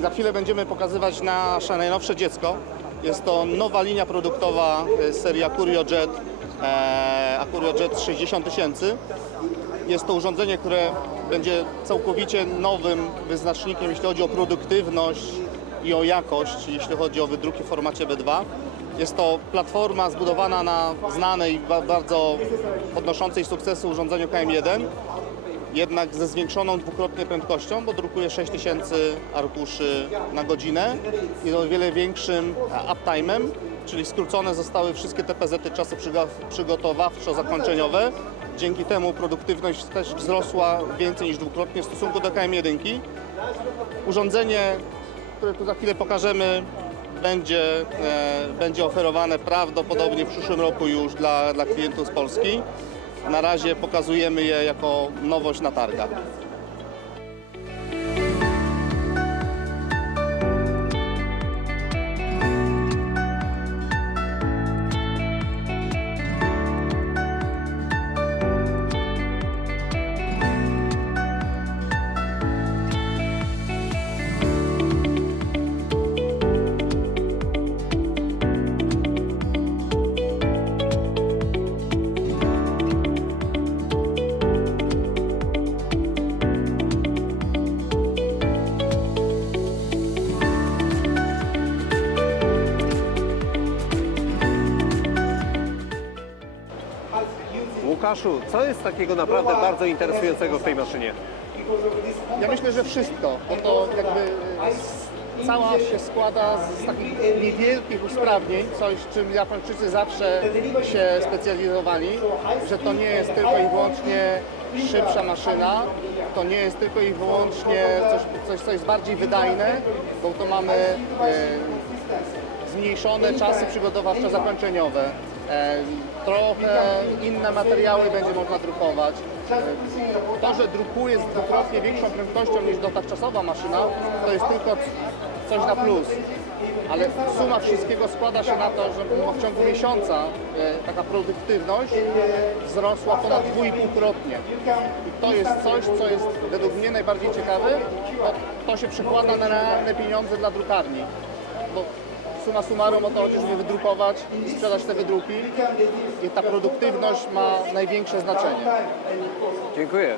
za chwilę będziemy pokazywać nasze najnowsze dziecko. Jest to nowa linia produktowa z serii Acurio Jet, e, Acurio Jet 60 tysięcy. Jest to urządzenie, które będzie całkowicie nowym wyznacznikiem, jeśli chodzi o produktywność i o jakość, jeśli chodzi o wydruki w formacie B2. Jest to platforma zbudowana na znanej, ba- bardzo podnoszącej sukcesy urządzeniu KM1, jednak ze zwiększoną dwukrotnie prędkością, bo drukuje 6000 arkuszy na godzinę i o wiele większym e, uptime'em, czyli skrócone zostały wszystkie TPZ-y, czasy przyga- przygotowawczo-zakończeniowe. Dzięki temu produktywność też wzrosła więcej niż dwukrotnie w stosunku do KM1. Urządzenie, które tu za chwilę pokażemy, będzie, e, będzie oferowane prawdopodobnie w przyszłym roku już dla, dla klientów z Polski. Na razie pokazujemy je jako nowość na targach. Łukaszu, co jest takiego naprawdę bardzo interesującego w tej maszynie? Ja myślę, że wszystko, bo to jakby cała się składa z takich niewielkich usprawnień, coś czym Japończycy zawsze się specjalizowali, że to nie jest tylko i wyłącznie szybsza maszyna, to nie jest tylko i wyłącznie coś, coś co jest bardziej wydajne, bo to mamy e, zmniejszone czasy przygotowawczo-zakończeniowe. E, Trochę inne materiały będzie można drukować. E, To, że drukuje z dwukrotnie większą prędkością niż dotychczasowa maszyna, to jest tylko coś na plus. Ale suma wszystkiego składa się na to, że w ciągu miesiąca e, taka produktywność wzrosła ponad dwójpółkrotnie. I to jest coś, co jest według mnie najbardziej ciekawe, bo to się przekłada na realne pieniądze dla drukarni. Bo suma summarum o to chodzi, żeby wydrukować sprzedać te wydruki i ta produktywność ma największe znaczenie. Dziękuję.